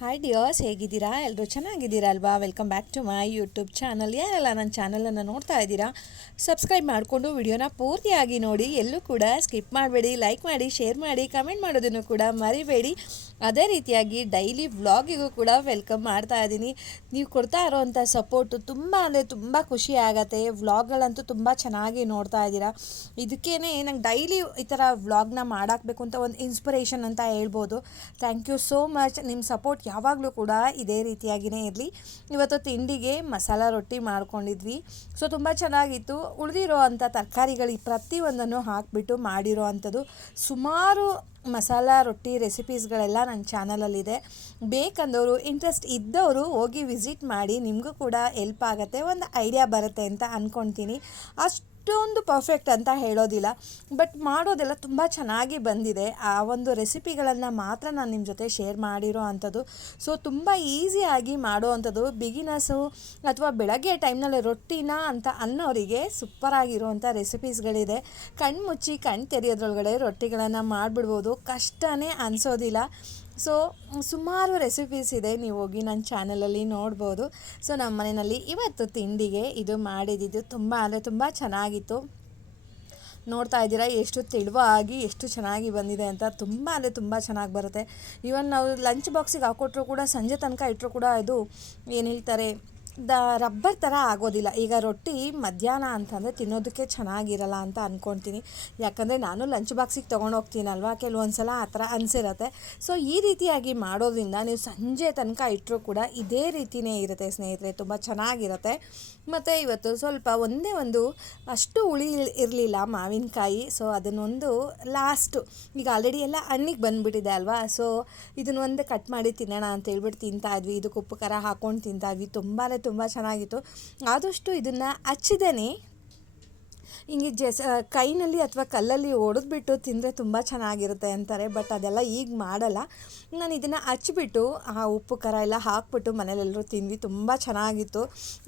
Hi dears ಹೇಗಿದ್ದೀರಾ? ಎಲ್ಲರೂ ಚೆನ್ನಾಗಿದ್ದೀರಾ ಅಲ್ವಾ welcome back to my YouTube channel ಯಾರೆಲ್ಲ ನನ್ನ ಚಾನಲನ್ನು ನೋಡ್ತಾ ಇದ್ದೀರಾ ಸಬ್ಸ್ಕ್ರೈಬ್ ಮಾಡಿಕೊಂಡು ವಿಡಿಯೋನ ಪೂರ್ತಿಯಾಗಿ ನೋಡಿ. ಎಲ್ಲೂ ಕೂಡ ಸ್ಕಿಪ್ ಮಾಡಬೇಡಿ ಲೈಕ್ ಮಾಡಿ ಶೇರ್ ಮಾಡಿ ಕಮೆಂಟ್ ಮಾಡೋದನ್ನು ಕೂಡ ಮರಿಬೇಡಿ. ಅದೇ ರೀತಿಯಾಗಿ ಡೈಲಿ ವ್ಲಾಗಿಗೂ ಕೂಡ ವೆಲ್ಕಮ್ ಮಾಡ್ತಾ ಇದ್ದೀನಿ. ನೀವು ಕೊಡ್ತಾ ಇರೋವಂಥ ಸಪೋರ್ಟು ತುಂಬ ಅಂದರೆ ತುಂಬ ಖುಷಿ ಆಗತ್ತೆ. ವ್ಲಾಗ್ಗಳಂತೂ ತುಂಬ ಚೆನ್ನಾಗಿ ನೋಡ್ತಾ ಇದ್ದೀರಾ. ಇದಕ್ಕೇ ನಂಗೆ ಡೈಲಿ ಈ ಥರ ವ್ಲಾಗ್ನ ಮಾಡಾಕಬೇಕು ಅಂತ ಒಂದು ಇನ್ಸ್ಪಿರೇಷನ್ ಅಂತ ಹೇಳ್ಬೋದು. ಥ್ಯಾಂಕ್ ಯು ಸೋ ಮಚ್ ನಿಮ್ಮ ಸಪೋರ್ಟ್ ಯಾವಾಗಲೂ ಕೂಡ ಇದೇ ರೀತಿಯಾಗಿಯೇ ಇರಲಿ. ಇವತ್ತು ತಿಂಡಿಗೆ ಮಸಾಲ ರೊಟ್ಟಿ ಮಾಡ್ಕೊಂಡಿದ್ವಿ. ಸೊ ತುಂಬ ಚೆನ್ನಾಗಿತ್ತು. ಉಳಿದಿರೋ ಅಂಥ ತರಕಾರಿಗಳು ಪ್ರತಿಯೊಂದನ್ನು ಹಾಕಿಬಿಟ್ಟು ಮಾಡಿರೋ ಅಂಥದ್ದು. ಸುಮಾರು ಮಸಾಲ ರೊಟ್ಟಿ ರೆಸಿಪೀಸ್ಗಳೆಲ್ಲ ನನ್ನ ಚಾನಲಲ್ಲಿದೆ. ಬೇಕಂದವರು ಇಂಟ್ರೆಸ್ಟ್ ಇದ್ದವರು ಹೋಗಿ ವಿಸಿಟ್ ಮಾಡಿ ನಿಮಗೂ ಕೂಡ ಎಲ್ಪ್ ಆಗುತ್ತೆ, ಒಂದು ಐಡಿಯಾ ಬರುತ್ತೆ ಅಂತ ಅಂದ್ಕೊತೀನಿ ಅಷ್ಟು ಅಷ್ಟೊಂದು ಪರ್ಫೆಕ್ಟ್ ಅಂತ ಹೇಳೋದಿಲ್ಲ. ಬಟ್ ಮಾಡೋದೆಲ್ಲ ತುಂಬ ಚೆನ್ನಾಗಿ ಬಂದಿದೆ. ಆ ಒಂದು ರೆಸಿಪಿಗಳನ್ನು ಮಾತ್ರ ನಾನು ನಿಮ್ಮ ಜೊತೆ ಶೇರ್ ಮಾಡಿರೋ ಅಂಥದ್ದು. ಸೊ ತುಂಬ ಈಸಿಯಾಗಿ ಮಾಡೋ ಅಂಥದ್ದು. ಬಿಗಿನರ್ಸು ಅಥವಾ ಬೆಳಗ್ಗೆ ಟೈಮ್ನಲ್ಲಿ ರೊಟ್ಟಿನ ಅಂತ ಅನ್ನೋರಿಗೆ ಸೂಪರಾಗಿರುವಂಥ ರೆಸಿಪೀಸ್ಗಳಿದೆ ಕಣ್ಣು ಮುಚ್ಚಿ ಕಣ್ಣು ತೆರೆಯೋದ್ರೊಳಗಡೆ ರೊಟ್ಟಿಗಳನ್ನು ಮಾಡಿಬಿಡ್ಬೋದು. ಕಷ್ಟನೇ ಅನಿಸೋದಿಲ್ಲ. ಸೊ ಸುಮಾರು ರೆಸಿಪೀಸ್ ಇದೆ ನೀವು ಹೋಗಿ ನನ್ನ ಚಾನಲಲ್ಲಿ ನೋಡ್ಬೋದು. ಸೊ ನಮ್ಮ ಮನೆಯಲ್ಲಿ ಇವತ್ತು ತಿಂಡಿಗೆ ಇದು ಮಾಡಿದ್ದು ತುಂಬ, ಅಂದರೆ ತುಂಬ ಚೆನ್ನಾಗಿತ್ತು. ನೋಡ್ತಾ ಇದ್ದೀರಾ, ಎಷ್ಟು ತೆಳುವಾಗಿ, ಎಷ್ಟು ಚೆನ್ನಾಗಿ ಬಂದಿದೆ ಅಂತ. ತುಂಬ, ಅಂದರೆ ತುಂಬ ಚೆನ್ನಾಗಿ ಬರುತ್ತೆ. ಈವನ್ ನಾವು ಲಂಚ್ ಬಾಕ್ಸಿಗೆ ಹಾಕ್ಕೊಟ್ರು ಕೂಡ, ಸಂಜೆ ತನಕ ಇಟ್ಟರು ಕೂಡ ಇದು ಏನು ಹೇಳ್ತಾರೆ ದ ರಬ್ಬರ್ ಥರ ಆಗೋದಿಲ್ಲ. ಈಗ ರೊಟ್ಟಿ ಮಧ್ಯಾಹ್ನ ಅಂತಂದರೆ ತಿನ್ನೋದಕ್ಕೆ ಚೆನ್ನಾಗಿರಲ್ಲ ಅಂತ ಅಂದ್ಕೊಳ್ತೀನಿ ಯಾಕಂದರೆ ನಾನು ಲಂಚ್ ಬಾಕ್ಸಿಗೆ ತೊಗೊಂಡು ಹೋಗ್ತೀನಲ್ವಾ? ಕೆಲವೊಂದು ಸಲ ಆ ಥರ ಅನಿಸಿರತ್ತೆ. ಸೊ ಈ ರೀತಿಯಾಗಿ ಮಾಡೋದ್ರಿಂದ ನೀವು ಸಂಜೆ ತನಕ ಇಟ್ಟರೂ ಕೂಡ ಇದೇ ರೀತಿಯೇ ಇರುತ್ತೆ ಸ್ನೇಹಿತರೆ. ತುಂಬ ಚೆನ್ನಾಗಿರುತ್ತೆ. ಮತ್ತು ಇವತ್ತು ಸ್ವಲ್ಪ ಒಂದೇ ಒಂದು ಅಷ್ಟು ಉಳಿ ಇರಲಿಲ್ಲ ಮಾವಿನಕಾಯಿ. ಸೊ ಅದನ್ನೊಂದು ಲಾಸ್ಟು ಈಗ ಆಲ್ರೆಡಿ ಎಲ್ಲ ಹಣ್ಣಿಗೆ ಬಂದುಬಿಟ್ಟಿದೆ ಅಲ್ವಾ? ಸೊ ಇದನ್ನೊಂದು ಕಟ್ ಮಾಡಿ ತಿನ್ನೋಣ ಅಂತ ಹೇಳ್ಬಿಟ್ಟು ತಿಂತಾ ಇದ್ವಿ. ಇದಕ್ಕೆ ಉಪ್ಪು ಖಾರ ಹಾಕ್ಕೊಂಡು ತಿಂತಾ ಇದ್ವಿ. ತುಂಬಾ ತುಂಬ ಚೆನ್ನಾಗಿತ್ತು. ಆದಷ್ಟು ಇದನ್ನು ಹಚ್ಚಿದೇನೆ. ಹಿಂಗೆ ಜೆಸ್ ಕೈನಲ್ಲಿ ಅಥವಾ ಕಲ್ಲಲ್ಲಿ ಒಡೆದ್ಬಿಟ್ಟು ತಿಂದರೆ ತುಂಬ ಚೆನ್ನಾಗಿರುತ್ತೆ ಅಂತಾರೆ, ಬಟ್ ಅದೆಲ್ಲ ಈಗ ಮಾಡಲ್ಲ. ನಾನು ಇದನ್ನು ಹಚ್ಚಿಬಿಟ್ಟು ಆ ಉಪ್ಪು, ಖಾರ ಎಲ್ಲ ಹಾಕ್ಬಿಟ್ಟು ಮನೇಲೆಲ್ಲರೂ ತಿಂದ್ವಿ, ತುಂಬ ಚೆನ್ನಾಗಿತ್ತು.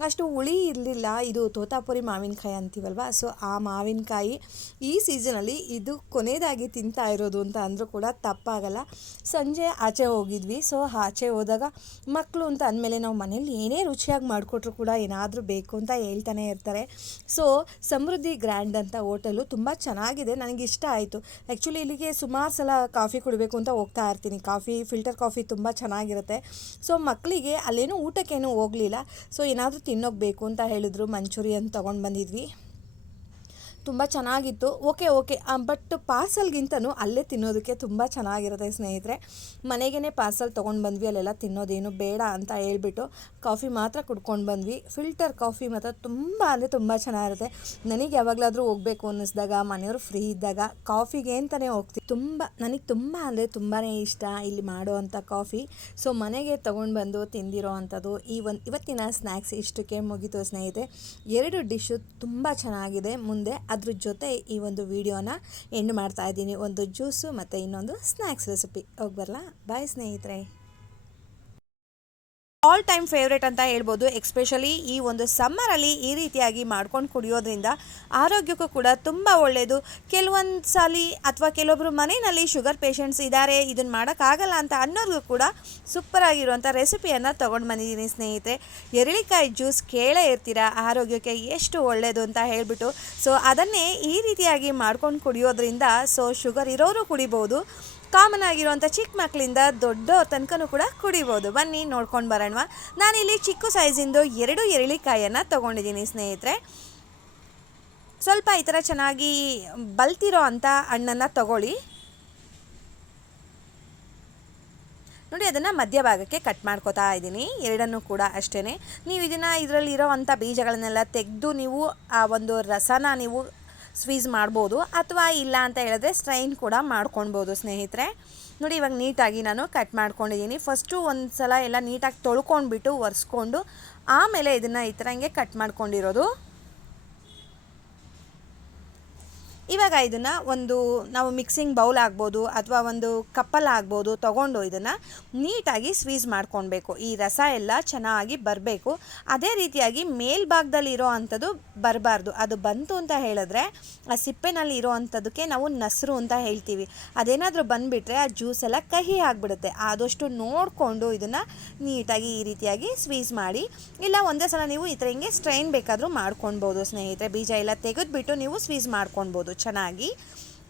ಅಷ್ಟು ಹುಳಿ ಇರಲಿಲ್ಲ, ಇದು ತೋತಾಪುರಿ ಮಾವಿನಕಾಯಿ ಅಂತೀವಲ್ವ? ಸೊ, ಆ ಮಾವಿನಕಾಯಿ ಈ ಸೀಸನಲ್ಲಿ ಇದು ಕೊನೆಯದಾಗಿ ತಿಂತಾ ಇರೋದು ಅಂತ ಅಂದರೂ ಕೂಡ ತಪ್ಪಾಗಲ್ಲ. ಸಂಜೆ ಆಚೆ ಹೋಗಿದ್ವಿ, ಸೊ ಆಚೆ ಹೋದಾಗ ಮಕ್ಕಳು ಅಂತ ಅಂದಮೇಲೆ ನಾವು ಮನೇಲಿ ಏನೇ ರುಚಿಯಾಗಿ ಮಾಡಿಕೊಟ್ರು ಕೂಡ ಏನಾದರೂ ಬೇಕು ಅಂತ ಹೇಳ್ತಾನೆ ಇರ್ತಾರೆ. ಸೊ, ಸಮೃದ್ಧಿ ಗ್ರ್ಯಾಂಡ್ ಅಂತ ಹೋಟೆಲು ತುಂಬ ಚೆನ್ನಾಗಿದೆ, ನನಗೆ ಇಷ್ಟ ಆಯಿತು. ಆ್ಯಕ್ಚುಲಿ ಇಲ್ಲಿಗೆ ಸುಮಾರು ಸಲ ಕಾಫಿ ಕುಡಬೇಕು ಅಂತ ಹೋಗ್ತಾ ಇರ್ತೀನಿ. ಕಾಫಿ, ಫಿಲ್ಟರ್ ಕಾಫಿ ತುಂಬ ಚೆನ್ನಾಗಿರುತ್ತೆ. ಸೊ ಮಕ್ಕಳಿಗೆ ಅಲ್ಲೇನೂ ಊಟಕ್ಕೇನು ಹೋಗಲಿಲ್ಲ. ಸೊ, ಏನಾದರೂ ತಿನ್ನೋಗ್ಬೇಕು ಅಂತ ಹೇಳಿದ್ರು ಮಂಚೂರಿಯನ್ ತೊಗೊಂಡು ಬಂದಿದ್ವಿ. ತುಂಬ ಚೆನ್ನಾಗಿತ್ತು. Okay okay. ಬಟ್ ಪಾರ್ಸಲ್ಗಿಂತನೂ ಅಲ್ಲೇ ತಿನ್ನೋದಕ್ಕೆ ತುಂಬ ಚೆನ್ನಾಗಿರುತ್ತೆ ಸ್ನೇಹಿತರೆ. ಮನೆಗೇ ಪಾರ್ಸಲ್ ತೊಗೊಂಡು ಬಂದ್ವಿ, ಅಲ್ಲೆಲ್ಲ ತಿನ್ನೋದೇನು ಬೇಡ ಅಂತ ಹೇಳ್ಬಿಟ್ಟು ಕಾಫಿ ಮಾತ್ರ ಕುಡ್ಕೊಂಡು ಬಂದ್ವಿ. ಫಿಲ್ಟರ್ ಕಾಫಿ ಮಾತ್ರ ತುಂಬ ಅಂದರೆ ತುಂಬ ಚೆನ್ನಾಗಿರುತ್ತೆ. ನನಗೆ ಯಾವಾಗಲಾದರೂ ಹೋಗಬೇಕು ಅನ್ನಿಸಿದಾಗ, ಮನೆಯವರು ಫ್ರೀ ಇದ್ದಾಗ ಕಾಫಿಗೆ ಅಂತಲೇ ಹೋಗ್ತೀವಿ. ತುಂಬ, ನನಗೆ ತುಂಬ ಅಂದರೆ ತುಂಬಾ ಇಷ್ಟ ಇಲ್ಲಿ ಮಾಡುವಂಥ ಕಾಫಿ. ಸೊ, ಮನೆಗೆ ತೊಗೊಂಡು ಬಂದು ತಿಂದಿರೋ ಅಂಥದ್ದು ಈ ಒಂದು ಇವತ್ತಿನ ಸ್ನ್ಯಾಕ್ಸ್ ಇಷ್ಟಕ್ಕೆ ಮುಗಿತು ಸ್ನೇಹಿತೆ ಎರಡು ಡಿಶ್ಶು ತುಂಬ ಚೆನ್ನಾಗಿದೆ. ಮುಂದೆ ಅದ್ರ ಜೊತೆ ಈ ಒಂದು ವಿಡಿಯೋನ ಎಂಡ್ ಮಾಡ್ತಾ ಇದ್ದೀನಿ. ಒಂದು ಜ್ಯೂಸು ಮತ್ತು ಇನ್ನೊಂದು ಸ್ನ್ಯಾಕ್ಸ್ ರೆಸಿಪಿ ಹೋಗಿ ಬರಲಾ? ಬಾಯ್ ಸ್ನೇಹಿತರೆ. ಆಲ್ ಟೈಮ್ ಫೇವ್ರೇಟ್ ಅಂತ ಹೇಳ್ಬೋದು ಎಕ್ಸ್ಪೆಷಲಿ ಈ ಒಂದು ಸಮ್ಮರಲ್ಲಿ ಈ ರೀತಿಯಾಗಿ ಮಾಡ್ಕೊಂಡು ಕುಡಿಯೋದ್ರಿಂದ ಆರೋಗ್ಯಕ್ಕೂ ಕೂಡ ತುಂಬ ಒಳ್ಳೆಯದು ಕೆಲವೊಂದು ಸಲ ಅಥವಾ ಕೆಲವೊಬ್ಬರು ಮನೆಯಲ್ಲಿ ಶುಗರ್ ಪೇಷಂಟ್ಸ್ ಇದ್ದಾರೆ ಇದನ್ನು ಮಾಡೋಕ್ಕಾಗಲ್ಲ ಅಂತ ಅನ್ನೋರಿಗೂ ಕೂಡ ಸೂಪರಾಗಿರುವಂಥ ರೆಸಿಪಿಯನ್ನು ತೊಗೊಂಡು ಬಂದಿದ್ದೀನಿ ಸ್ನೇಹಿತರೆ. ಎರಳಿಕಾಯಿ ಜ್ಯೂಸ್ ಕೇಳೇ ಇರ್ತೀರ? ಆರೋಗ್ಯಕ್ಕೆ ಎಷ್ಟು ಒಳ್ಳೆಯದು ಅಂತ ಹೇಳಿಬಿಟ್ಟು. ಸೊ ಅದನ್ನೇ ಈ ರೀತಿಯಾಗಿ ಮಾಡ್ಕೊಂಡು ಕುಡಿಯೋದ್ರಿಂದ ಸೊ ಶುಗರ್ ಇರೋರು ಕುಡಿಬೋದು. ಕಾಮನ್ ಆಗಿರುವಂಥ ಚಿಕ್ಕ ಮಕ್ಕಳಿಂದ ದೊಡ್ಡ ತನಕನೂ ಕೂಡ ಕುಡಿಬೋದು. ಬನ್ನಿ, ನೋಡ್ಕೊಂಡು ಬರೋಣ ನಾನಿಲ್ಲಿ ಚಿಕ್ಕ ಸೈಜಿಂದು ಎರಡು ಎರಳಿಕಾಯನ್ನು ತೊಗೊಂಡಿದ್ದೀನಿ ಸ್ನೇಹಿತರೆ. ಸ್ವಲ್ಪ ಈ ಥರ ಚೆನ್ನಾಗಿ ಬಲ್ತಿರೋ ಅಂಥ ಹಣ್ಣನ್ನು ತಗೊಳ್ಳಿ. ನೋಡಿ, ಅದನ್ನು ಮಧ್ಯಭಾಗಕ್ಕೆ ಕಟ್ ಮಾಡ್ಕೋತಾ ಇದ್ದೀನಿ. ಎರಡನ್ನೂ ಕೂಡ ಅಷ್ಟೇ ನೀವು ಇದನ್ನು ಇದರಲ್ಲಿರೋ ಅಂಥ ಬೀಜಗಳನ್ನೆಲ್ಲ ತೆಗೆದು ನೀವು ಆ ಒಂದು ರಸನ ನೀವು ಸ್ವೀಸ್ ಮಾಡ್ಬೋದು ಅಥವಾ ಇಲ್ಲ ಅಂತ ಹೇಳಿದ್ರೆ ಸ್ಟ್ರೈನ್ ಕೂಡ ಮಾಡ್ಕೊಳ್ಬೋದು ಸ್ನೇಹಿತರೆ. ನೋಡಿ, ಇವಾಗ ನೀಟಾಗಿ ನಾನು ಕಟ್ ಮಾಡ್ಕೊಂಡಿದ್ದೀನಿ ಫಸ್ಟು ಒಂದು ಸಲ ಎಲ್ಲ ನೀಟಾಗಿ ತೊಳ್ಕೊಂಡ್ಬಿಟ್ಟು ಒರೆಸ್ಕೊಂಡು ಆಮೇಲೆ ಇದನ್ನು ಈ ಥರ ಹಿಂಗೆ ಕಟ್ ಮಾಡ್ಕೊಂಡಿರೋದು. ಇವಾಗ ಇದನ್ನು ಒಂದು ನಾವು ಮಿಕ್ಸಿಂಗ್ ಬೌಲ್ ಆಗ್ಬೋದು ಅಥವಾ ಒಂದು ಕಪ್ಪಲ್ ಆಗ್ಬೋದು ತೊಗೊಂಡು ಇದನ್ನು ನೀಟಾಗಿ ಸ್ವೀಸ್ ಮಾಡ್ಕೊಳ್ಬೇಕು. ಈ ರಸ ಎಲ್ಲ ಚೆನ್ನಾಗಿ ಬರಬೇಕು. ಅದೇ ರೀತಿಯಾಗಿ ಮೇಲ್ಭಾಗದಲ್ಲಿ ಇರೋ ಅಂಥದ್ದು ಬರಬಾರ್ದು. ಅದು ಬಂತು ಅಂತ ಹೇಳಿದ್ರೆ ಆ ಸಿಪ್ಪೆನಲ್ಲಿ ಇರೋ ಅಂಥದ್ದಕ್ಕೆ ನಾವು ನಸರು ಅಂತ ಹೇಳ್ತೀವಿ. ಅದೇನಾದರೂ ಬಂದುಬಿಟ್ರೆ ಆ ಜ್ಯೂಸ್ ಎಲ್ಲ ಕಹಿ ಆಗಿಬಿಡುತ್ತೆ. ಆದಷ್ಟು ನೋಡಿಕೊಂಡು ಇದನ್ನು ನೀಟಾಗಿ ಈ ರೀತಿಯಾಗಿ ಸ್ವೀಸ್ ಮಾಡಿ, ಇಲ್ಲ ಒಂದೇ ಸಲ ನೀವು ಈ ಥರ ಹಿಂಗೆ ಸ್ಟ್ರೈನ್ ಬೇಕಾದರೂ ಮಾಡ್ಕೊಳ್ಬೋದು ಸ್ನೇಹಿತರೆ. ಬೀಜ ಎಲ್ಲ ತೆಗೆದುಬಿಟ್ಟು ನೀವು ಸ್ವೀಸ್ ಮಾಡ್ಕೊಳ್ಬೋದು. ಚೆನ್ನಾಗಿ.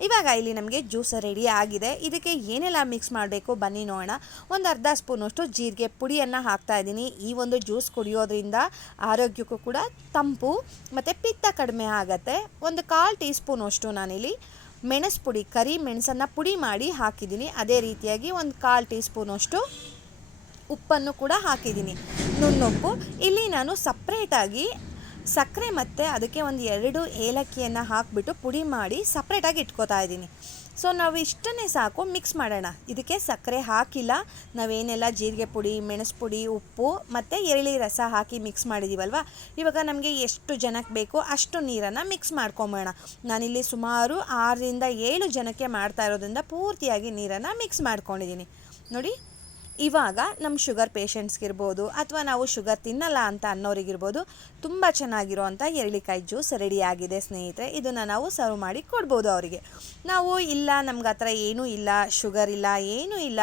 ಇವಾಗ ಇಲ್ಲಿ ನಮಗೆ ಜ್ಯೂಸ್ ರೆಡಿ ಆಗಿದೆ. ಇದಕ್ಕೆ ಏನೆಲ್ಲ ಮಿಕ್ಸ್ ಮಾಡಬೇಕು ಬನ್ನಿ ನೋಡೋಣ. ಒಂದು ಅರ್ಧ ಸ್ಪೂನಷ್ಟು ಜೀರಿಗೆ ಪುಡಿಯನ್ನು ಹಾಕ್ತಾ ಇದ್ದೀನಿ. ಈ ಒಂದು ಜ್ಯೂಸ್ ಕುಡಿಯೋದ್ರಿಂದ ಆರೋಗ್ಯಕ್ಕೂ ಕೂಡ ತಂಪು ಮತ್ತು ಪಿತ್ತ ಕಡಿಮೆ ಆಗುತ್ತೆ. ಒಂದು ಕಾಲು ಟೀ ಸ್ಪೂನಷ್ಟು ನಾನಿಲ್ಲಿ ಮೆಣಸು ಪುಡಿ, ಕರಿ ಮೆಣಸನ್ನು ಪುಡಿ ಮಾಡಿ ಹಾಕಿದ್ದೀನಿ. ಅದೇ ರೀತಿಯಾಗಿ ಒಂದು ಕಾಲು ಟೀ ಸ್ಪೂನಷ್ಟು ಉಪ್ಪನ್ನು ಕೂಡ ಹಾಕಿದ್ದೀನಿ. ನುಣ್ಣುಪ್ಪು. ಇಲ್ಲಿ ನಾನು ಸಪ್ರೇಟಾಗಿ ಸಕ್ಕರೆ ಮತ್ತು ಅದಕ್ಕೆ ಒಂದು ಎರಡು ಏಲಕ್ಕಿಯನ್ನು ಹಾಕಿಬಿಟ್ಟು ಪುಡಿ ಮಾಡಿ ಸಪ್ರೇಟಾಗಿ ಇಟ್ಕೋತಾ ಇದ್ದೀನಿ. ಸೊ ನಾವು ಇಷ್ಟನ್ನೇ ಸಾಕು ಮಿಕ್ಸ್ ಮಾಡೋಣ. ಇದಕ್ಕೆ ಸಕ್ಕರೆ ಹಾಕಿಲ್ಲ. ನಾವೇನೆಲ್ಲ ಜೀರಿಗೆ ಪುಡಿ, ಮೆಣಸು ಪುಡಿ, ಉಪ್ಪು ಮತ್ತು ಎರಳಿ ರಸ ಹಾಕಿ ಮಿಕ್ಸ್ ಮಾಡಿದ್ದೀವಲ್ವ ಇವಾಗ ನಮಗೆ ಎಷ್ಟು ಜನಕ್ಕೆ ಬೇಕೋ ಅಷ್ಟು ನೀರನ್ನು ಮಿಕ್ಸ್ ಮಾಡ್ಕೊಂಬೋಣ ನಾನಿಲ್ಲಿ ಸುಮಾರು ಆರರಿಂದ ಏಳು ಜನಕ್ಕೆ ಮಾಡ್ತಾ ಇರೋದ್ರಿಂದ ಪೂರ್ತಿಯಾಗಿ ನೀರನ್ನು ಮಿಕ್ಸ್ ಮಾಡ್ಕೊಂಡಿದ್ದೀನಿ. ನೋಡಿ ಇವಾಗ ನಮ್ಮ ಶುಗರ್ ಪೇಷಂಟ್ಸ್ಗಿರ್ಬೋದು ಅಥವಾ ನಾವು ಶುಗರ್ ತಿನ್ನಲ್ಲ ಅಂತ ಅನ್ನೋರಿಗಿರ್ಬೋದು ತುಂಬ ಚೆನ್ನಾಗಿರೋವಂಥ ಎರಳಿಕಾಯಿ ಜ್ಯೂಸ್ ರೆಡಿಯಾಗಿದೆ ಸ್ನೇಹಿತರೆ. ಇದನ್ನು ನಾವು ಸರ್ವ್ ಮಾಡಿ ಕೊಡ್ಬೋದು ಅವರಿಗೆ. ನಾವು ಇಲ್ಲ, ನಮ್ಗೆ ಆ ಥರ ಏನೂ ಇಲ್ಲ, ಶುಗರ್ ಇಲ್ಲ, ಏನೂ ಇಲ್ಲ.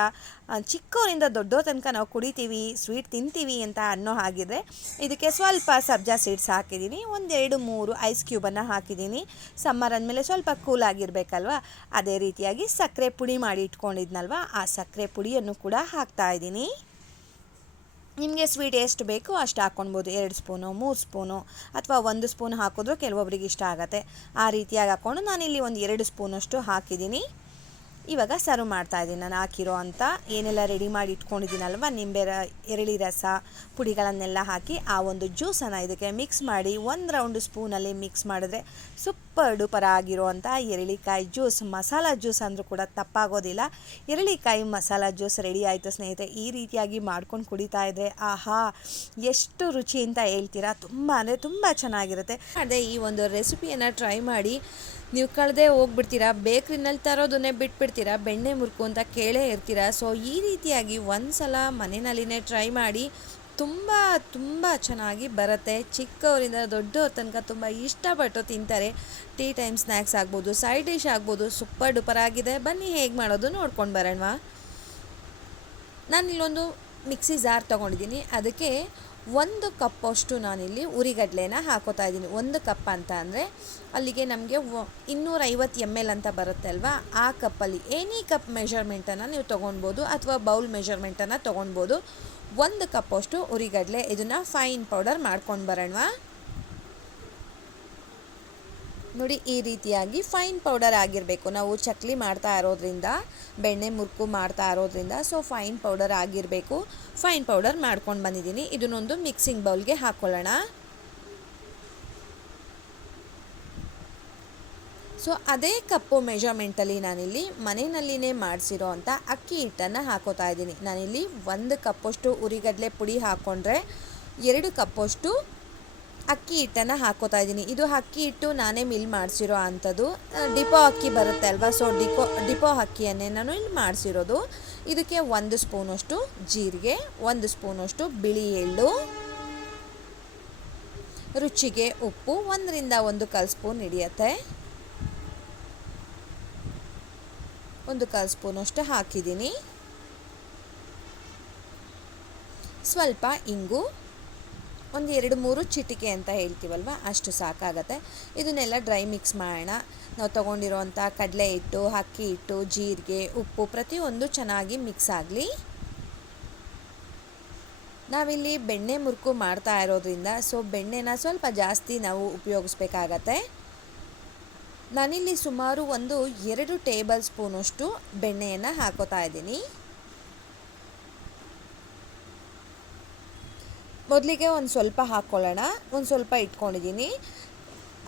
ಚಿಕ್ಕವರಿಂದ ದೊಡ್ಡೋ ತನಕ ನಾವು ಕುಡಿತೀವಿ ಸ್ವೀಟ್ ತಿಂತೀವಿ ಅಂತ ಅನ್ನೋ ಹಾಗಿದ್ರೆ ಇದಕ್ಕೆ ಸ್ವಲ್ಪ ಸಬ್ಜಾ ಸೀಡ್ಸ್ ಹಾಕಿದ್ದೀನಿ. ಒಂದೆರಡು, ಮೂರು ಐಸ್ ಕ್ಯೂಬನ್ನು ಹಾಕಿದ್ದೀನಿ. ಸಮ್ಮರ್ ಅಂದಮೇಲೆ ಸ್ವಲ್ಪ ಕೂಲ್ ಆಗಿರಬೇಕಲ್ವ? ಅದೇ ರೀತಿಯಾಗಿ ಸಕ್ಕರೆ ಪುಡಿ ಮಾಡಿ ಇಟ್ಕೊಂಡಿದ್ನಲ್ವ? ಆ ಸಕ್ಕರೆ ಪುಡಿಯನ್ನು ಕೂಡ ಹಾಕ್ತಾ ಇದ್ದೀನಿ. ನಿಮಗೆ ಸ್ವೀಟ್ ಎಷ್ಟು ಬೇಕೋ ಅಷ್ಟು ಹಾಕ್ಕೊಳ್ಬೋದು ಎರಡು ಸ್ಪೂನು, ಮೂರು ಸ್ಪೂನು ಅಥವಾ ಒಂದು ಸ್ಪೂನ್ ಹಾಕಿದ್ರೂ ಕೆಲವೊಬ್ರಿಗೆ ಇಷ್ಟ ಆಗುತ್ತೆ. ಆ ರೀತಿಯಾಗಿ ಹಾಕ್ಕೊಂಡು ನಾನಿಲ್ಲಿ ಒಂದು ಎರಡು ಸ್ಪೂನಷ್ಟು ಹಾಕಿದ್ದೀನಿ. ಇವಾಗ ಸರ್ವ್ ಮಾಡ್ತಾ ಇದ್ದೀನಿ. ನಾನು ಹಾಕಿರೋ ಅಂತ ಏನೆಲ್ಲ ರೆಡಿ ಮಾಡಿ ಇಟ್ಕೊಂಡಿದ್ದೀನಲ್ವ? ನಿಂಬೆ ರ ಎರಳಿ ರಸ, ಪುಡಿಗಳನ್ನೆಲ್ಲ ಹಾಕಿ ಆ ಒಂದು ಜ್ಯೂಸನ್ನು ಇದಕ್ಕೆ ಮಿಕ್ಸ್ ಮಾಡಿ ಒಂದು ರೌಂಡ್ ಸ್ಪೂನಲ್ಲಿ ಮಿಕ್ಸ್ ಮಾಡಿದ್ರೆ ಸೂಪರ್ ಡೂಪರ್ ಆಗಿರುವಂಥ ಎರಳಿಕಾಯಿ ಜ್ಯೂಸ್, ಮಸಾಲ ಜ್ಯೂಸ್ ಅಂದರೂ ಕೂಡ ತಪ್ಪಾಗೋದಿಲ್ಲ. ಎರಳಿಕಾಯಿ ಮಸಾಲ ಜ್ಯೂಸ್ ರೆಡಿ ಆಯಿತು ಸ್ನೇಹಿತರೆ. ಈ ರೀತಿಯಾಗಿ ಮಾಡ್ಕೊಂಡು ಕುಡಿತಾ ಇದ್ದರೆ ಆಹಾ, ಎಷ್ಟು ರುಚಿ ಅಂತ ಹೇಳ್ತೀರಾ? ತುಂಬ ಅಂದರೆ ತುಂಬ ಚೆನ್ನಾಗಿರುತ್ತೆ. ಅದೇ ಈ ಒಂದು ರೆಸಿಪಿಯನ್ನು ಟ್ರೈ ಮಾಡಿ ನೀವು ಕಳೆದೇ ಹೋಗ್ಬಿಡ್ತೀರಾ, ಬೇಕ್ರಿನಲ್ಲಿ ತರೋದನ್ನೇ ಬಿಟ್ಬಿಡ್ತೀರಾ, ಬೆಣ್ಣೆ ಮುರುಕು ಅಂತ ಕೇಳೇ ಇರ್ತೀರಾ. ಸೊ ಈ ರೀತಿಯಾಗಿ ಒಂದು ಸಲ ಮನೆಯಲ್ಲಿನೇ ಟ್ರೈ ಮಾಡಿ ತುಂಬ ತುಂಬ ಚೆನ್ನಾಗಿ ಬರುತ್ತೆ. ಚಿಕ್ಕವರಿಂದ ದೊಡ್ಡವ್ರ ತನಕ ತುಂಬ ಇಷ್ಟಪಟ್ಟು ತಿಂತಾರೆ. ಟೀ ಟೈಮ್ ಸ್ನ್ಯಾಕ್ಸ್ ಆಗ್ಬೋದು ಸೈಡ್ ಡಿಶ್ ಆಗ್ಬೋದು ಸೂಪರ್ ಡೂಪರ್ ಆಗಿದೆ. ಬನ್ನಿ, ಹೇಗೆ ಮಾಡೋದು ನೋಡ್ಕೊಂಡು ಬರೋಣವಾ. ನಾನಿಲ್ಲೊಂದು ಮಿಕ್ಸಿ ಜಾರ್ ತೊಗೊಂಡಿದ್ದೀನಿ. ಅದಕ್ಕೆ ಒಂದು ಕಪ್ಪಷ್ಟು ನಾನಿಲ್ಲಿ ಉರಿಗಡ್ಲೆನ ಹಾಕೋತಾ ಇದ್ದೀನಿ. ಒಂದು ಕಪ್ ಅಂತ ಅಂದರೆ ಅಲ್ಲಿಗೆ ನಮಗೆ ಇನ್ನೂರೈವತ್ತು ಎಂ ಎಲ್ ಅಂತ ಬರುತ್ತೆ ಅಲ್ವಾ? ಆ ಕಪ್ಪಲ್ಲಿ ಏನಿ ಕಪ್ ಮೆಷರ್ಮೆಂಟನ್ನು ನೀವು ತೊಗೊಳ್ಬೋದು ಅಥವಾ ಬೌಲ್ ಮೆಷರ್ಮೆಂಟನ್ನು ತೊಗೊಳ್ಬೋದು ಒಂದು ಕಪ್ಪಷ್ಟು ಉರಿಗಡಲೆ ಇದನ್ನು ಫೈನ್ ಪೌಡರ್ ಮಾಡ್ಕೊಂಡು ಬರೋಣವಾ? ನೋಡಿ, ಈ ರೀತಿಯಾಗಿ ಫೈನ್ ಪೌಡರ್ ಆಗಿರಬೇಕು. ನಾವು ಚಕ್ಲಿ ಮಾಡ್ತಾ ಇರೋದ್ರಿಂದ, ಬೆಣ್ಣೆ ಮುರುಕು ಮಾಡ್ತಾ ಇರೋದ್ರಿಂದ ಸೊ ಫೈನ್ ಪೌಡರ್ ಆಗಿರಬೇಕು. ಫೈನ್ ಪೌಡರ್ ಮಾಡ್ಕೊಂಡು ಬಂದಿದ್ದೀನಿ. ಇದನ್ನೊಂದು ಮಿಕ್ಸಿಂಗ್ ಬೌಲ್ಗೆ ಹಾಕ್ಕೊಳ್ಳೋಣ ಸೊ ಅದೇ ಕಪ್ಪು ಮೆಜರ್ಮೆಂಟಲ್ಲಿ ನಾನಿಲ್ಲಿ ಮನೆಯಲ್ಲಿನೇ ಮಾಡಿಸಿರೋ ಅಂಥ ಅಕ್ಕಿ ಹಿಟ್ಟನ್ನು ಹಾಕೋತಾ ಇದ್ದೀನಿ. ನಾನಿಲ್ಲಿ ಒಂದು ಕಪ್ಪಷ್ಟು ಉರಿಗಡಲೆ ಪುಡಿ ಹಾಕ್ಕೊಂಡ್ರೆ ಎರಡು ಕಪ್ಪಷ್ಟು ಅಕ್ಕಿ ಹಿಟ್ಟನ್ನು ಹಾಕೋತಾ ಇದ್ದೀನಿ. ಇದು ಅಕ್ಕಿ ಹಿಟ್ಟು ನಾನೇ ಮಿಲ್ ಮಾಡಿಸಿರೋ ಅಂಥದ್ದು. ಡಿಪೋ ಅಕ್ಕಿ ಬರುತ್ತೆ ಅಲ್ವಾ? ಸೊ ಡಿಪೋ ಡಿಪೋ ಅಕ್ಕಿಯನ್ನೇ ನಾನು ಇಲ್ಲಿ ಮಾಡಿಸಿರೋದು. ಇದಕ್ಕೆ ಒಂದು ಸ್ಪೂನಷ್ಟು ಜೀರಿಗೆ, ಒಂದು ಸ್ಪೂನಷ್ಟು ಬಿಳಿ ಎಳ್ಳು, ರುಚಿಗೆ ಉಪ್ಪು, ಒಂದರಿಂದ ಒಂದು ಕಾಲು ಸ್ಪೂನ್ ಹಿಡಿಯತ್ತೆ. ಒಂದು ಕಾಲು ಸ್ಪೂನಷ್ಟು ಹಾಕಿದ್ದೀನಿ. ಸ್ವಲ್ಪ ಇಂಗು ಒಂದು ಎರಡು ಮೂರು ಚಿಟಿಕೆ ಅಂತ ಹೇಳ್ತೀವಲ್ವ? ಅಷ್ಟು ಸಾಕಾಗತ್ತೆ. ಇದನ್ನೆಲ್ಲ ಡ್ರೈ ಮಿಕ್ಸ್ ಮಾಡೋಣ. ನಾವು ತೊಗೊಂಡಿರೋವಂಥ ಕಡಲೆ ಹಿಟ್ಟು, ಅಕ್ಕಿ ಹಿಟ್ಟು, ಜೀರಿಗೆ, ಉಪ್ಪು ಪ್ರತಿಯೊಂದು ಚೆನ್ನಾಗಿ ಮಿಕ್ಸ್ ಆಗಲಿ. ನಾವಿಲ್ಲಿ ಬೆಣ್ಣೆ ಮುರುಕು ಮಾಡ್ತಾ ಇರೋದ್ರಿಂದ, ಸೊ ಬೆಣ್ಣೆನ ಸ್ವಲ್ಪ ಜಾಸ್ತಿ ನಾವು ಉಪಯೋಗಿಸ್ಬೇಕಾಗತ್ತೆ. ನಾನಿಲ್ಲಿ ಸುಮಾರು ಒಂದು ಎರಡು ಟೇಬಲ್ ಸ್ಪೂನಷ್ಟು ಬೆಣ್ಣೆಯನ್ನು ಹಾಕೋತಾ ಇದ್ದೀನಿ. ಮೊದಲಿಗೆ ಒಂದು ಸ್ವಲ್ಪ ಹಾಕ್ಕೊಳ್ಳೋಣ ಒಂದು ಸ್ವಲ್ಪ ಇಟ್ಕೊಂಡಿದ್ದೀನಿ.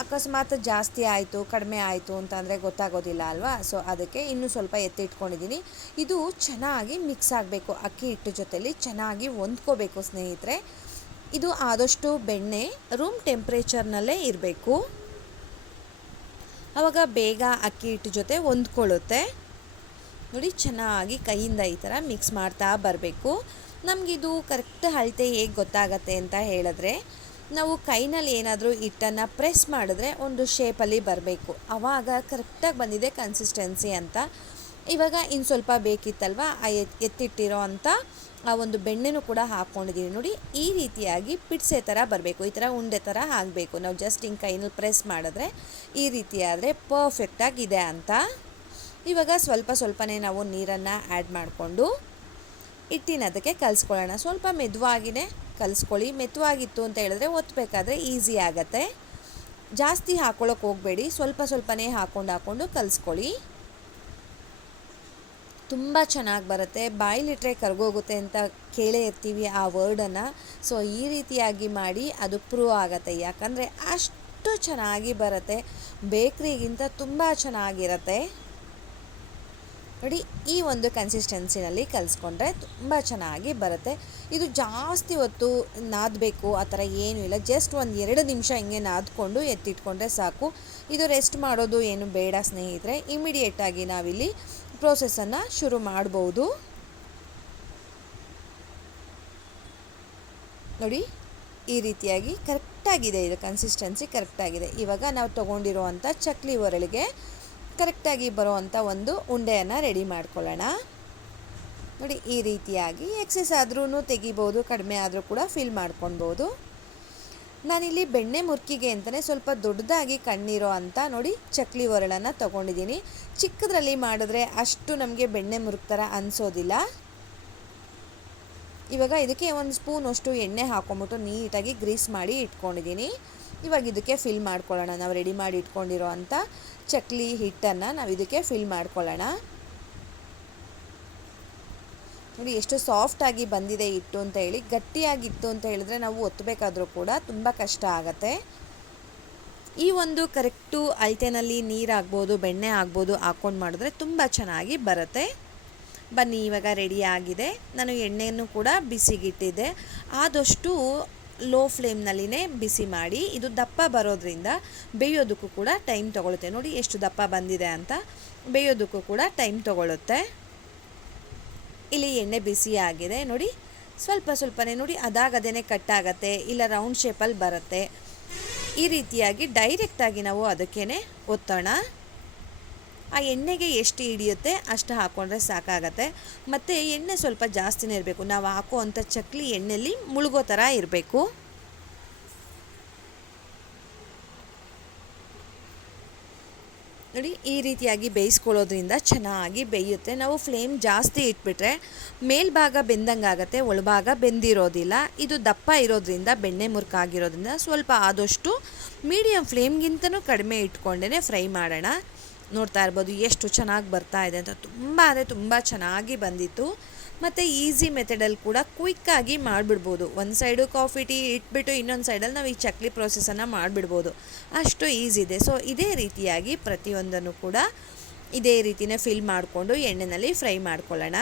ಅಕಸ್ಮಾತ್ ಜಾಸ್ತಿ ಆಯಿತು, ಕಡಿಮೆ ಆಯಿತು ಅಂತಂದರೆ ಗೊತ್ತಾಗೋದಿಲ್ಲ ಅಲ್ವಾ? ಸೊ ಅದಕ್ಕೆ ಇನ್ನೂ ಸ್ವಲ್ಪ ಎತ್ತಿಟ್ಕೊಂಡಿದ್ದೀನಿ ಇದು ಚೆನ್ನಾಗಿ ಮಿಕ್ಸ್ ಆಗಬೇಕು, ಅಕ್ಕಿ ಹಿಟ್ಟು ಜೊತೆಲಿ ಚೆನ್ನಾಗಿ ಹೊಂದ್ಕೋಬೇಕು ಸ್ನೇಹಿತರೆ. ಇದು ಆದಷ್ಟು ಬೆಣ್ಣೆ ರೂಮ್ ಟೆಂಪ್ರೇಚರ್ನಲ್ಲೇ ಇರಬೇಕು. ಆವಾಗ ಬೇಗ ಅಕ್ಕಿ ಹಿಟ್ಟು ಜೊತೆ ಹೊಂದ್ಕೊಳ್ಳುತ್ತೆ. ನೋಡಿ, ಚೆನ್ನಾಗಿ ಕೈಯಿಂದ ಈ ಥರ ಮಿಕ್ಸ್ ಮಾಡ್ತಾ ಬರಬೇಕು. ನಮಗಿದು ಕರೆಕ್ಟ್ ಅಳತೆ ಹೇಗೆ ಗೊತ್ತಾಗತ್ತೆ ಅಂತ ಹೇಳಿದ್ರೆ, ನಾವು ಕೈನಲ್ಲಿ ಏನಾದರೂ ಹಿಟ್ಟನ್ನು ಪ್ರೆಸ್ ಮಾಡಿದ್ರೆ ಒಂದು ಶೇಪಲ್ಲಿ ಬರಬೇಕು. ಆವಾಗ ಕರೆಕ್ಟಾಗಿ ಬಂದಿದೆ ಕನ್ಸಿಸ್ಟೆನ್ಸಿ ಅಂತ. ಇವಾಗ ಇನ್ನು ಸ್ವಲ್ಪ ಬೇಕಿತ್ತಲ್ವ, ಆ ಎತ್, ಎತ್ತಿಟ್ಟಿರೋ ಅಂಥ ಆ ಒಂದು ಬೆಣ್ಣೆನೂ ಕೂಡ ಹಾಕ್ಕೊಂಡಿದ್ದೀವಿ ನೋಡಿ. ಈ ರೀತಿಯಾಗಿ ಪಿಟ್ಸೆ ಥರ ಬರಬೇಕು, ಈ ಥರ ಉಂಡೆ ಥರ ಆಗಬೇಕು. ನಾವು ಜಸ್ಟ್ ಹಿಂಗೆ ಕೈನಲ್ಲಿ ಪ್ರೆಸ್ ಮಾಡಿದ್ರೆ ಈ ರೀತಿ ಆದರೆ ಪರ್ಫೆಕ್ಟಾಗಿದೆ ಅಂತ. ಇವಾಗ ಸ್ವಲ್ಪ ಸ್ವಲ್ಪನೇ ನಾವು ನೀರನ್ನು ಆ್ಯಡ್ ಮಾಡಿಕೊಂಡು ಹಿಟ್ಟಿನ ಅದಕ್ಕೆ ಕಲಿಸ್ಕೊಳ್ಳೋಣ. ಸ್ವಲ್ಪ ಮೆದುವಾಗಿನೇ ಕಲಿಸ್ಕೊಳ್ಳಿ. ಮೆತ್ತುವಾಗಿತ್ತು ಅಂತ ಹೇಳಿದ್ರೆ ಒತ್ತಬೇಕಾದ್ರೆ ಈಸಿ ಆಗತ್ತೆ. ಜಾಸ್ತಿ ಹಾಕೊಳ್ಳೋಕೆ ಹೋಗಬೇಡಿ. ಸ್ವಲ್ಪ ಸ್ವಲ್ಪನೇ ಹಾಕೊಂಡು ಹಾಕ್ಕೊಂಡು ಕಲಿಸ್ಕೊಳ್ಳಿ. ತುಂಬ ಚೆನ್ನಾಗಿ ಬರುತ್ತೆ. ಬಾಯಿಲಿಟ್ರೆ ಕರ್ಗೋಗುತ್ತೆ ಅಂತ ಕೇಳೇ ಇರ್ತೀವಿ ಆ ವರ್ಡನ್ನು. ಸೊ, ಈ ರೀತಿಯಾಗಿ ಮಾಡಿ ಅದು ಪ್ರೂವ್ ಆಗುತ್ತೆ. ಯಾಕಂದರೆ ಅಷ್ಟು ಚೆನ್ನಾಗಿ ಬರುತ್ತೆ. ಬೇಕ್ರಿಗಿಂತ ತುಂಬ ಚೆನ್ನಾಗಿರುತ್ತೆ. ನೋಡಿ, ಈ ಒಂದು ಕನ್ಸಿಸ್ಟೆನ್ಸಿನಲ್ಲಿ ಕಲಿಸ್ಕೊಂಡ್ರೆ ತುಂಬ ಚೆನ್ನಾಗಿ ಬರುತ್ತೆ. ಇದು ಜಾಸ್ತಿ ಹೊತ್ತು ನಾದಬೇಕು, ಆ ಥರ ಏನೂ ಇಲ್ಲ. ಜಸ್ಟ್ ಒಂದು ಎರಡು ನಿಮಿಷ ಹಿಂಗೆ ನಾದ್ಕೊಂಡು ಎತ್ತಿಟ್ಕೊಂಡ್ರೆ ಸಾಕು. ಇದು ರೆಸ್ಟ್ ಮಾಡೋದು ಏನು ಬೇಡ ಸ್ನೇಹಿತರೆ. ಇಮಿಡಿಯೇಟಾಗಿ ನಾವಿಲ್ಲಿ ಪ್ರೋಸೆಸ್ಸನ್ನು ಶುರು ಮಾಡ್ಬೋದು. ನೋಡಿ, ಈ ರೀತಿಯಾಗಿ ಕರೆಕ್ಟಾಗಿದೆ ಇದು ಕನ್ಸಿಸ್ಟೆನ್ಸಿ ಕರೆಕ್ಟಾಗಿದೆ ಇವಾಗ ನಾವು ತೊಗೊಂಡಿರುವಂಥ ಚಕ್ಲಿ ಒರಳಿಗೆ ಕರೆಕ್ಟಾಗಿ ಬರುವಂಥ ಒಂದು ಉಂಡೆಯನ್ನು ರೆಡಿ ಮಾಡ್ಕೊಳ್ಳೋಣ. ನೋಡಿ, ಈ ರೀತಿಯಾಗಿ ಎಕ್ಸೆಸ್ ಆದ್ರೂ ತೆಗಿಬೋದು, ಕಡಿಮೆ ಆದರೂ ಕೂಡ ಫಿಲ್ ಮಾಡ್ಕೊಳ್ಬೋದು. ನಾನಿಲ್ಲಿ ಬೆಣ್ಣೆ ಮುರ್ಕಿಗೆ ಅಂತಲೇ ಸ್ವಲ್ಪ ದೊಡ್ಡದಾಗಿ ಕಣ್ಣಿರೋ ಅಂತ ನೋಡಿ ಚಕ್ಲಿ ಒರಳನ್ನು ತೊಗೊಂಡಿದ್ದೀನಿ. ಚಿಕ್ಕದ್ರಲ್ಲಿ ಮಾಡಿದ್ರೆ ಅಷ್ಟು ನಮಗೆ ಬೆಣ್ಣೆ ಮುರುಕ್ ಥರ ಅನಿಸೋದಿಲ್ಲ. ಇವಾಗ ಇದಕ್ಕೆ ಒಂದು ಸ್ಪೂನ್ ಅಷ್ಟು ಎಣ್ಣೆ ಹಾಕೊಂಬಿಟ್ಟು ನೀಟಾಗಿ ಗ್ರೀಸ್ ಮಾಡಿ ಇಟ್ಕೊಂಡಿದ್ದೀನಿ. ಇವಾಗ ಇದಕ್ಕೆ ಫಿಲ್ ಮಾಡ್ಕೊಳ್ಳೋಣ. ನಾವು ರೆಡಿ ಮಾಡಿ ಇಟ್ಕೊಂಡಿರೋ ಅಂಥ ಚಕ್ಲಿ ಹಿಟ್ಟನ್ನು ನಾವು ಇದಕ್ಕೆ ಫಿಲ್ ಮಾಡ್ಕೊಳ್ಳೋಣ. ನೋಡಿ, ಎಷ್ಟು ಸಾಫ್ಟಾಗಿ ಬಂದಿದೆ ಹಿಟ್ಟು ಅಂತ ಹೇಳಿ. ಗಟ್ಟಿಯಾಗಿತ್ತು ಅಂತ ಹೇಳಿದ್ರೆ ನಾವು ಒತ್ತಬೇಕಾದ್ರೂ ಕೂಡ ತುಂಬ ಕಷ್ಟ ಆಗತ್ತೆ. ಈ ಒಂದು ಕರೆಕ್ಟು ಅಳತೆನಲ್ಲಿ ನೀರಾಗ್ಬೋದು, ಬೆಣ್ಣೆ ಆಗ್ಬೋದು ಹಾಕ್ಕೊಂಡು ಮಾಡಿದ್ರೆ ತುಂಬ ಚೆನ್ನಾಗಿ ಬರುತ್ತೆ. ಬನ್ನಿ, ಇವಾಗ ರೆಡಿ ಆಗಿದೆ. ನಾನು ಎಣ್ಣೆಯನ್ನು ಕೂಡ ಬಿಸಿಗಿಟ್ಟಿದ್ದೆ. ಆದಷ್ಟು ಲೋ ಫ್ಲೇಮ್ನಲ್ಲಿನೇ ಬಿಸಿ ಮಾಡಿ, ಇದು ದಪ್ಪ ಬರೋದ್ರಿಂದ ಬೇಯೋದಕ್ಕೂ ಕೂಡ ಟೈಮ್ ತೊಗೊಳುತ್ತೆ. ನೋಡಿ, ಎಷ್ಟು ದಪ್ಪ ಬಂದಿದೆ ಅಂತ. ಬೇಯೋದಕ್ಕೂ ಕೂಡ ಟೈಮ್ ತೊಗೊಳುತ್ತೆ. ಇಲ್ಲಿ ಎಣ್ಣೆ ಬಿಸಿ ಆಗಿದೆ. ನೋಡಿ, ಸ್ವಲ್ಪ ಸ್ವಲ್ಪನೇ, ನೋಡಿ ಅದಾಗದೇ ಕಟ್ ಆಗುತ್ತೆ, ಇಲ್ಲ ರೌಂಡ್ ಶೇಪಲ್ಲಿ ಬರುತ್ತೆ. ಈ ರೀತಿಯಾಗಿ ಡೈರೆಕ್ಟಾಗಿ ನಾವು ಅದಕ್ಕೇ ಒತ್ತೋಣ. ಆ ಎಣ್ಣೆಗೆ ಎಷ್ಟು ಹಿಡಿಯುತ್ತೆ ಅಷ್ಟು ಹಾಕ್ಕೊಂಡ್ರೆ ಸಾಕಾಗತ್ತೆ. ಮತ್ತು ಎಣ್ಣೆ ಸ್ವಲ್ಪ ಜಾಸ್ತಿನೇ ಇರಬೇಕು. ನಾವು ಹಾಕುವಂಥ ಚಕ್ಲಿ ಎಣ್ಣೆಯಲ್ಲಿ ಮುಳುಗೋ ಥರ ಇರಬೇಕು. ನೋಡಿ, ಈ ರೀತಿಯಾಗಿ ಬೇಯಿಸ್ಕೊಳ್ಳೋದ್ರಿಂದ ಚೆನ್ನಾಗಿ ಬೇಯುತ್ತೆ. ನಾವು ಫ್ಲೇಮ್ ಜಾಸ್ತಿ ಇಟ್ಬಿಟ್ರೆ ಮೇಲ್ಭಾಗ ಬೆಂದಂಗೆ ಆಗುತ್ತೆ ಒಳಭಾಗ ಬೆಂದಿರೋದಿಲ್ಲ. ಇದು ದಪ್ಪ ಇರೋದ್ರಿಂದ, ಬೆಣ್ಣೆ ಮುರುಕಾಗಿರೋದ್ರಿಂದ ಸ್ವಲ್ಪ ಆದಷ್ಟು ಮೀಡಿಯಮ್ ಫ್ಲೇಮ್ಗಿಂತನೂ ಕಡಿಮೆ ಇಟ್ಕೊಂಡೇ ಫ್ರೈ ಮಾಡೋಣ. ನೋಡ್ತಾ ಇರ್ಬೋದು ಎಷ್ಟು ಚೆನ್ನಾಗಿ ಬರ್ತಾ ಇದೆ ಅಂತ. ತುಂಬ ಅಂದರೆ ತುಂಬ ಚೆನ್ನಾಗಿ ಬಂದಿತ್ತು. ಮತ್ತು ಈಸಿ ಮೆಥಡಲ್ಲಿ ಕೂಡ ಕ್ವಿಕ್ಕಾಗಿ ಮಾಡಿಬಿಡ್ಬೋದು. ಒಂದು ಸೈಡು ಕಾಫಿ ಟೀ ಇಟ್ಬಿಟ್ಟು ಇನ್ನೊಂದು ಸೈಡಲ್ಲಿ ನಾವು ಈ ಚಕ್ಲಿ ಪ್ರೋಸೆಸನ್ನು ಮಾಡಿಬಿಡ್ಬೋದು. ಅಷ್ಟು ಈಸಿ ಇದೆ. ಸೊ ಇದೇ ರೀತಿಯಾಗಿ ಪ್ರತಿಯೊಂದನ್ನು ಕೂಡ ಇದೇ ರೀತಿನೇ ಫಿಲ್ ಮಾಡಿಕೊಂಡು ಎಣ್ಣೆಯಲ್ಲಿ ಫ್ರೈ ಮಾಡ್ಕೊಳ್ಳೋಣ.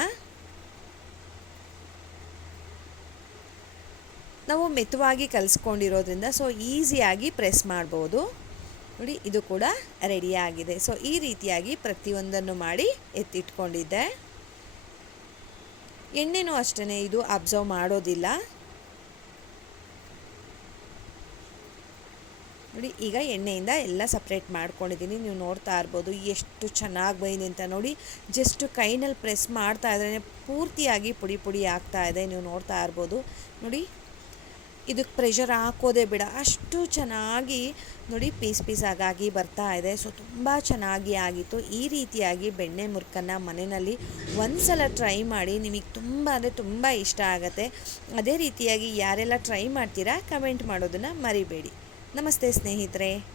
ನಾವು ಮೆತ್ತವಾಗಿ ಕಲಿಸ್ಕೊಂಡಿರೋದ್ರಿಂದ ಸೊ ಈಸಿಯಾಗಿ ಪ್ರೆಸ್ ಮಾಡ್ಬೋದು. ನೋಡಿ, ಇದು ಕೂಡ ರೆಡಿಯಾಗಿದೆ ಸೊ ಈ ರೀತಿಯಾಗಿ ಪ್ರತಿಯೊಂದನ್ನು ಮಾಡಿ ಎತ್ತಿಟ್ಕೊಂಡಿದ್ದೆ. ಎಣ್ಣೆನೂ ಅಷ್ಟೇ ಇದು ಅಬ್ಸರ್ವ್ ಮಾಡೋದಿಲ್ಲ. ನೋಡಿ, ಈಗ ಎಣ್ಣೆಯಿಂದ ಎಲ್ಲ ಸಪ್ರೇಟ್ ಮಾಡ್ಕೊಂಡಿದ್ದೀನಿ. ನೀವು ನೋಡ್ತಾ ಇರ್ಬೋದು, ಎಷ್ಟು ಚೆನ್ನಾಗಿ ಬೈದಿ ಅಂತ ನೋಡಿ. ಜಸ್ಟ್ ಕೈನಲ್ಲಿ ಪ್ರೆಸ್ ಮಾಡ್ತಾ ಇದ್ರೆ ಪೂರ್ತಿಯಾಗಿ ಪುಡಿ ಪುಡಿ ಆಗ್ತಾ ಇದೆ. ನೀವು ನೋಡ್ತಾ ಇರ್ಬೋದು. ನೋಡಿ ಇದಕ್ಕೆ ಪ್ರೆಷರ್ ಹಾಕೋದೇ ಬಿಡ. ಅಷ್ಟು ಚೆನ್ನಾಗಿ ನೋಡಿ ಪೀಸ್ ಪೀಸ್ ಆಗಾಗಿ ಬರ್ತಾ ಇದೆ. ಸೊ ತುಂಬ ಚೆನ್ನಾಗಿ ಆಗಿತ್ತು. ಈ ರೀತಿಯಾಗಿ ಬೆಣ್ಣೆ ಮುರ್ಕನ್ನು ಮನೆಯಲ್ಲಿ ಒಂದ್ಸಲ ಟ್ರೈ ಮಾಡಿ ನಿಮಗೆ ತುಂಬ ಅಂದರೆ ತುಂಬ ಇಷ್ಟ ಆಗುತ್ತೆ. ಅದೇ ರೀತಿಯಾಗಿ ಯಾರೆಲ್ಲ ಟ್ರೈ ಮಾಡ್ತೀರಾ ಕಮೆಂಟ್ ಮಾಡೋದನ್ನು ಮರಿಬೇಡಿ. ನಮಸ್ತೆ ಸ್ನೇಹಿತರೆ.